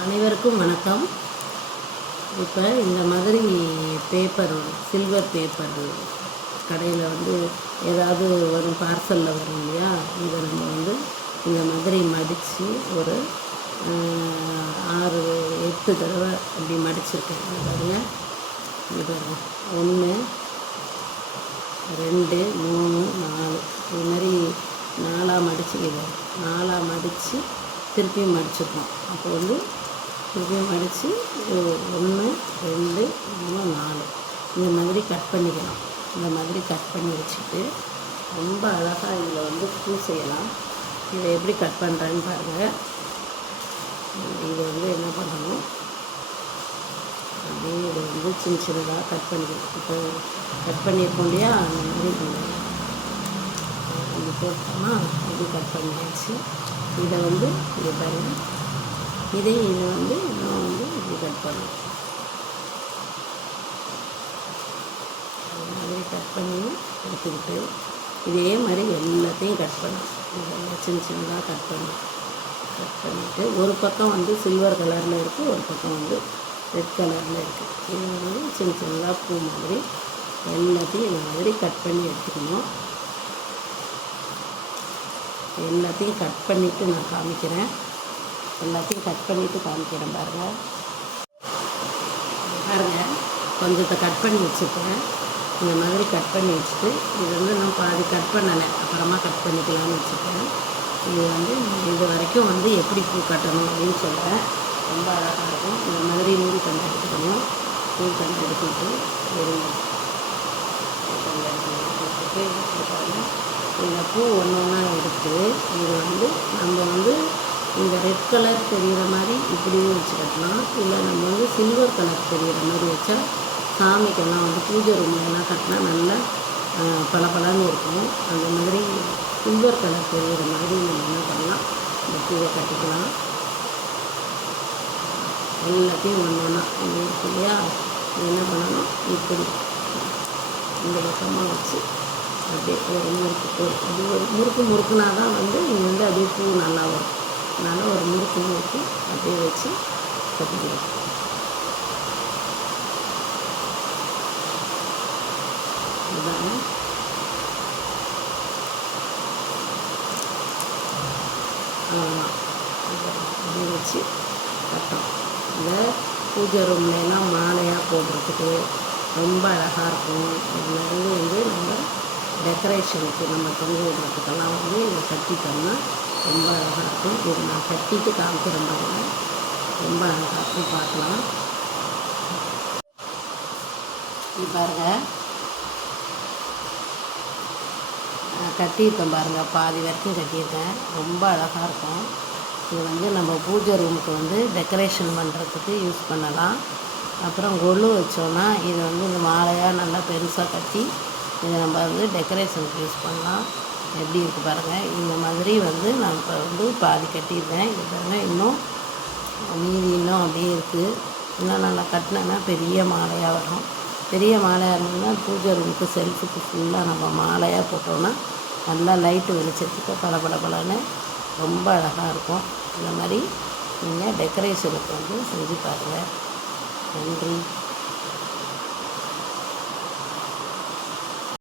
அனைவருக்கும் வணக்கம். இப்போ இந்த மாதிரி பேப்பர் சில்வர் பேப்பர் கடையில் ஏதாவது வரும், பார்சலில் வரும் இல்லையா, இதை நம்ம இந்த மாதிரி மடித்து ஒரு 6-8 தடவை அப்படி மடிச்சிருக்கேன். பாருங்கள், இங்கே பாருங்கள், 1 2 3 4 இது மாதிரி 4ஆக மடிச்சுக்கிறேன். 4ஆக மடித்து திருப்பியும் மடிச்சுக்கணும். அப்போ திருப்பியும் மடித்து 1 2 3 4 இந்த மாதிரி கட் பண்ணிக்கலாம். இந்த மாதிரி கட் பண்ணி வச்சுட்டு ரொம்ப அழகாக இதில் பூ செய்யலாம். இதை எப்படி கட் பண்ணுறேன்னு பாருங்கள். இதை என்ன பண்ணணும், அப்படியே இதை சின்ன சின்னதாக கட் பண்ணிக்கணும். இப்போ கட் பண்ணியிருக்கோம் இல்லையா, அந்த மாதிரி இது போட்டோம்னா இப்படி கட் பண்ணியாச்சு. இதை இதை பாருங்கள், இதை இன்னும் இப்படி கட் பண்ணணும். அது மாதிரி கட் பண்ணி எடுத்துக்கிட்டு இதே மாதிரி எல்லாத்தையும் கட் பண்ணணும். இதெல்லாம் சின்ன சின்னதாக கட் பண்ணிவிட்டு ஒரு பக்கம் சில்வர் கலரில் இருக்குது, ஒரு பக்கம் ரெட் கலரில் இருக்குது. இது சின்ன சின்னதாக பூ மாதிரி எல்லாத்தையும் இந்த மாதிரி கட் பண்ணி எடுத்துக்கணும். எல்லாத்தையும் கட் பண்ணிவிட்டு நான் காமிக்கிறேன். எல்லாத்தையும் கட் பண்ணிவிட்டு காமிக்கிறேன். பாருங்கள், கொஞ்சத்தை கட் பண்ணி வச்சுருக்கேன். இந்த மாதிரி கட் பண்ணி வச்சுட்டு இது நான் பாதி கட் பண்ணலை, அப்புறமா கட் பண்ணிக்கலாம்னு வச்சுருக்கேன். இது வரைக்கும் எப்படி பூ கட்டணும் அப்படின்னு சொல்கிறேன். ரொம்ப அழகாக இருக்கும். இந்த மாதிரி நூல் கண்டு எடுத்துக்கணும். நூல் கண்டு எடுத்துக்கிட்டு இந்த பூ ஒன்று ஒன்றா எடுத்து இது நம்ம இந்த ரெட் கலர் தெரிகிற மாதிரி இப்படியும் வச்சு கட்டலாம். இல்லை நம்ம சில்வர் கலர் தெரிகிற மாதிரி வச்சா சாமிக்கெல்லாம் பூஜை ரூம்லாம் கட்டினா நல்லா பளபளன்னு இருக்கும். அந்த மாதிரி சில்வர் கலர் தெரிகிற மாதிரி நம்ம என்ன பண்ணலாம், இந்த பூவை கட்டிக்கலாம். எல்லாத்தையும் ஒன்று ஒன்றா இது இருக்கு இல்லையா, என்ன பண்ணணும், இப்படி இந்த பக்கமாக வச்சு அப்படியே ஒரு முறுக்குனா தான் இங்கே அப்படியே பூ நல்லா வரும். அதனால் ஒரு முறுக்கு அப்படியே வச்சு கட்டிக்கலாம். இதுதாங்க அவ்வளோதான். அப்படியே வச்சு கட்டணும். இந்த பூஜை ரூம்லாம் மாலையாக போடுறதுக்கு ரொம்ப அழகாக இருக்கும். இதில் நம்ம டெக்கரேஷனுக்கு நம்ம தொங்க விடுறதுக்கெல்லாம் இதை கட்டிட்டோம்னா ரொம்ப அழகாக இருக்கும். இது நான் கட்டிட்டு காமிக்கிறேன் பாருங்கள். ரொம்ப அழகாக இருக்கும், பார்க்கலாம். இது பாருங்கள், கட்டியிருக்கேன் பாருங்கள், பாதி வரைக்கும் கட்டியிருக்கேன். ரொம்ப அழகாக இருக்கும். இது நம்ம பூஜை ரூமுக்கு டெக்கரேஷன் பண்ணுறதுக்கு யூஸ் பண்ணலாம். அப்புறம் கொலு வச்சோன்னா இது இந்த மாலையாக நல்லா பெருசாக கட்டி இதை நம்ம டெக்கரேஷனுக்கு யூஸ் பண்ணலாம். எப்படி இருக்குது பாருங்கள். இந்த மாதிரி நான் இப்போ பாதி கட்டியிருக்கேன். இது பாருங்கள், இன்னும் மீதி இன்னும் அப்படியே இருக்குது. இன்னும் நல்லா கட்டினேன்னா பெரிய மாலையாக வரும். பெரிய மாலையாக இருந்ததுன்னா பூஜை ரூமுக்கு செல்ஃபுக்கு ஃபுல்லாக நம்ம மாலையாக போட்டோன்னா நல்லா லைட்டு வெளிச்சத்துக்கு பளபளன்னு ரொம்ப அழகாக இருக்கும். இந்த மாதிரி நீங்கள் டெக்கரேஷனுக்கு செஞ்சு பாருங்கள். நன்றி.